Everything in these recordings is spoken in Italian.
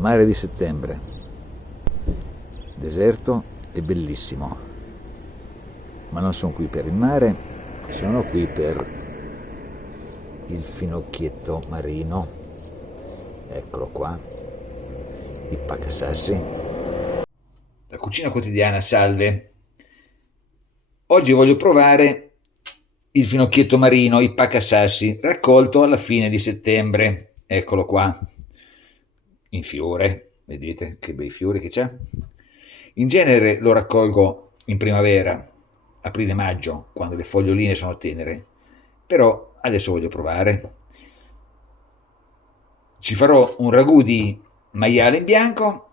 Mare di settembre, deserto e bellissimo, ma non sono qui per il mare, sono qui per il finocchietto marino. Eccolo qua, il pacasassi. La cucina quotidiana, salve. Oggi voglio provare il finocchietto marino, il pacasassi, raccolto alla fine di settembre. Eccolo qua, in fiore. Vedete che bei fiori che c'è? In genere lo raccolgo in primavera, aprile-maggio, quando le foglioline sono tenere, però adesso voglio provare. Ci farò un ragù di maiale in bianco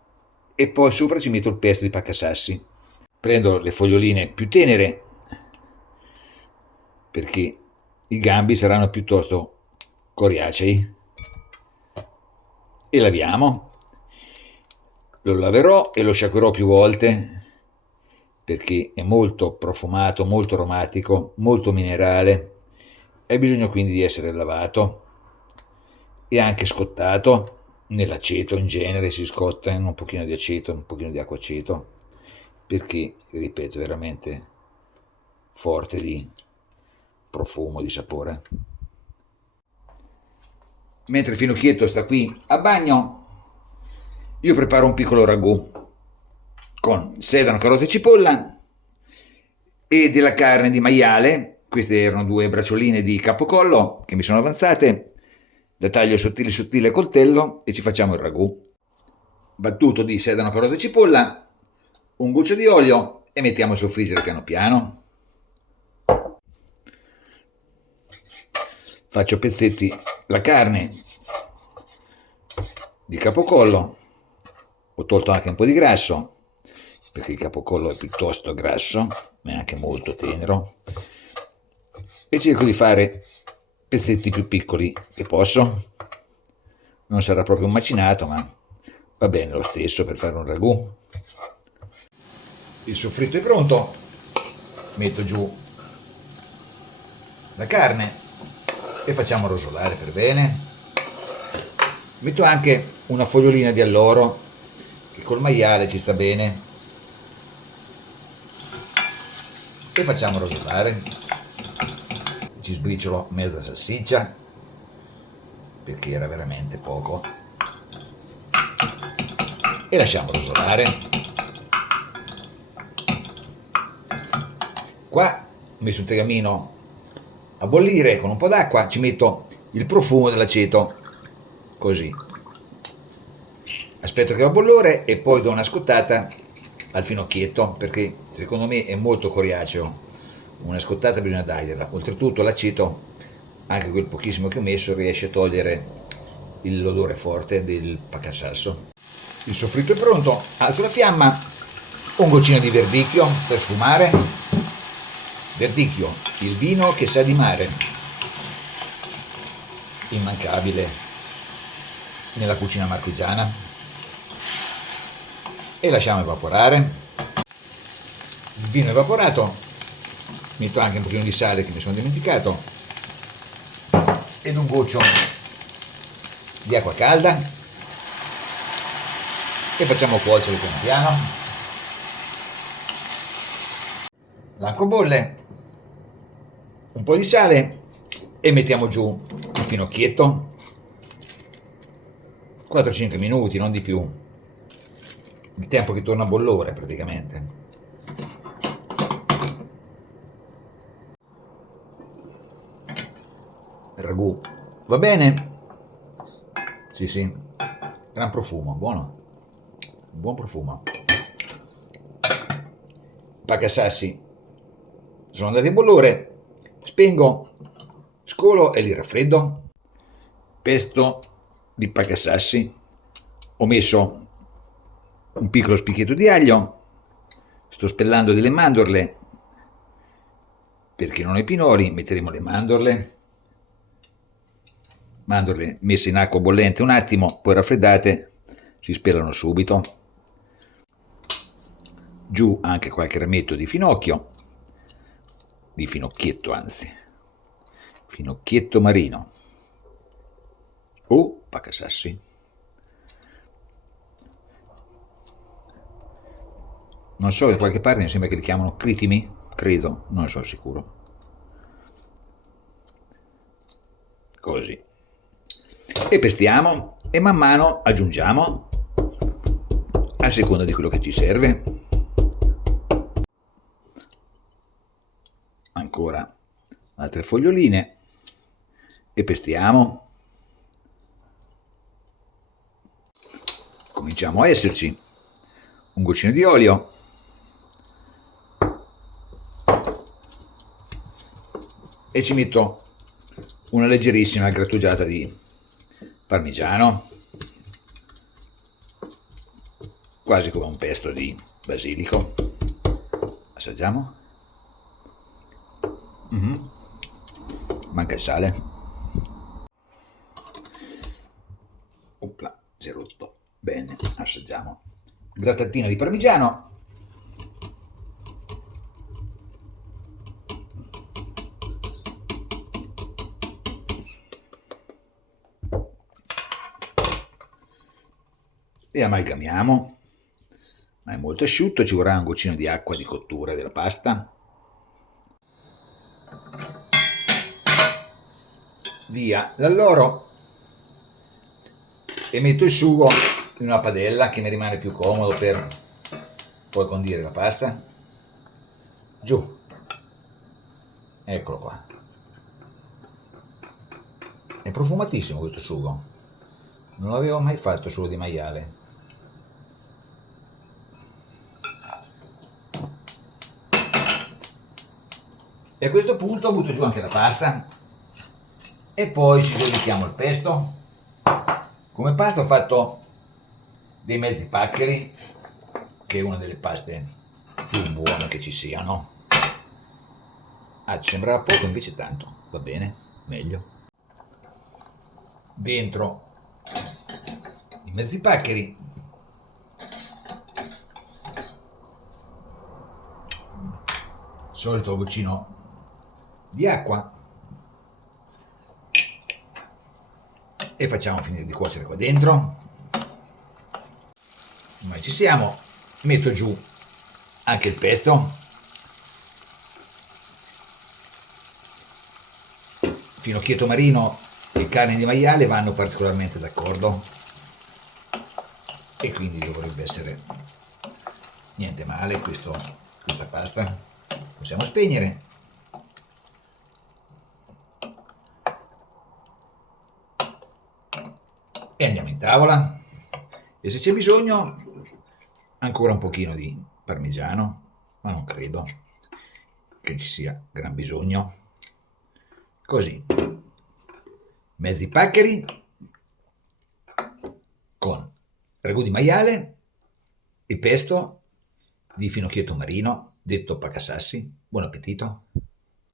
e poi sopra ci metto il pesto di pacasassi. Prendo le foglioline più tenere perché i gambi saranno piuttosto coriacei e laviamo. Lo laverò e lo sciacquerò più volte perché è molto profumato, molto aromatico, molto minerale e ha bisogno quindi di essere lavato e anche scottato nell'aceto. In genere si scotta in un pochino di aceto, un pochino di acqua aceto, perché, ripeto, è veramente forte di profumo, di sapore. Mentre il finocchietto sta qui a bagno, io preparo un piccolo ragù con sedano, carote e cipolla e della carne di maiale. Queste erano 2 braccioline di capocollo che mi sono avanzate. La taglio sottile sottile a coltello e ci facciamo il ragù. Battuto di sedano, carote e cipolla, un goccio di olio e mettiamo a soffriggere piano piano. Faccio a pezzetti la carne di capocollo. Ho tolto anche un po' di grasso perché il capocollo è piuttosto grasso, ma è anche molto tenero, e cerco di fare pezzetti più piccoli che posso. Non sarà proprio un macinato, ma va bene lo stesso per fare un ragù. Il soffritto è pronto, metto giù la carne e facciamo rosolare per bene. Metto anche una fogliolina di alloro che col maiale ci sta bene e facciamo rosolare. Ci sbriciolo mezza salsiccia perché era veramente poco e lasciamo rosolare. Qua ho messo un tegamino a bollire con un po' d'acqua, ci metto il profumo dell'aceto, così. Aspetto che va a bollore e poi do una scottata al finocchietto perché secondo me è molto coriaceo. Una scottata bisogna dargliela. Oltretutto l'aceto, anche quel pochissimo che ho messo, riesce a togliere l'odore forte del pacassasso. Il soffritto è pronto, alzo la fiamma, un goccino di verdicchio per sfumare. Verdicchio, il vino che sa di mare, immancabile nella cucina marchigiana, e lasciamo evaporare. Il vino evaporato, metto anche un pochino di sale che mi sono dimenticato ed un goccio di acqua calda e facciamo cuocere piano piano. L'acqua bolle, un po' di sale e mettiamo giù il finocchietto. 4-5 minuti, non di più, il tempo che torna a bollore praticamente. Il ragù va bene? Sì, sì, gran profumo, buono, buon profumo. Pacasassi sono andati a bollore, spengo, scolo e li raffreddo. Pesto di pacasassi, ho messo un piccolo spicchietto di aglio, sto spellando delle mandorle, perché non ho i pinoli metteremo le mandorle messe in acqua bollente un attimo, poi raffreddate, si spellano subito. Giù anche qualche rametto di finocchio, di finocchietto anzi, finocchietto marino o pacasassi. non so, da qualche parte mi sembra che li chiamano critimi, credo, non ne sono sicuro. Così. E pestiamo e man mano aggiungiamo a seconda di quello che ci serve. Ancora altre foglioline e pestiamo. Cominciamo a esserci. Un goccino di olio. E ci metto una leggerissima grattugiata di parmigiano, quasi come un pesto di basilico. Assaggiamo. Manca il sale. Opla, si è rotto. Bene, assaggiamo. Grattatina di parmigiano. E amalgamiamo, ma è molto asciutto, ci vorrà un goccino di acqua di cottura della pasta. Via l'alloro e metto il sugo in una padella che mi rimane più comodo per poi condire la pasta. Giù, eccolo qua. È profumatissimo questo sugo, non l'avevo mai fatto sugo di maiale. E a questo punto butto giù anche la pasta e poi ci dedichiamo al pesto. Come pasta ho fatto dei mezzi paccheri, che è una delle paste più buone che ci siano. Ci sembrava poco, invece tanto, va bene, meglio. Dentro i mezzi paccheri solito goccino di acqua e facciamo finire di cuocere qua dentro. Ormai ci siamo, metto giù anche il pesto, finocchietto marino e carne di maiale vanno particolarmente d'accordo e quindi dovrebbe essere niente male questa pasta. Possiamo spegnere. E andiamo in tavola e se c'è bisogno ancora un pochino di parmigiano, ma non credo che ci sia gran bisogno. Così, mezzi paccheri con ragù di maiale e pesto di finocchietto marino, detto pacasassi. Buon appetito!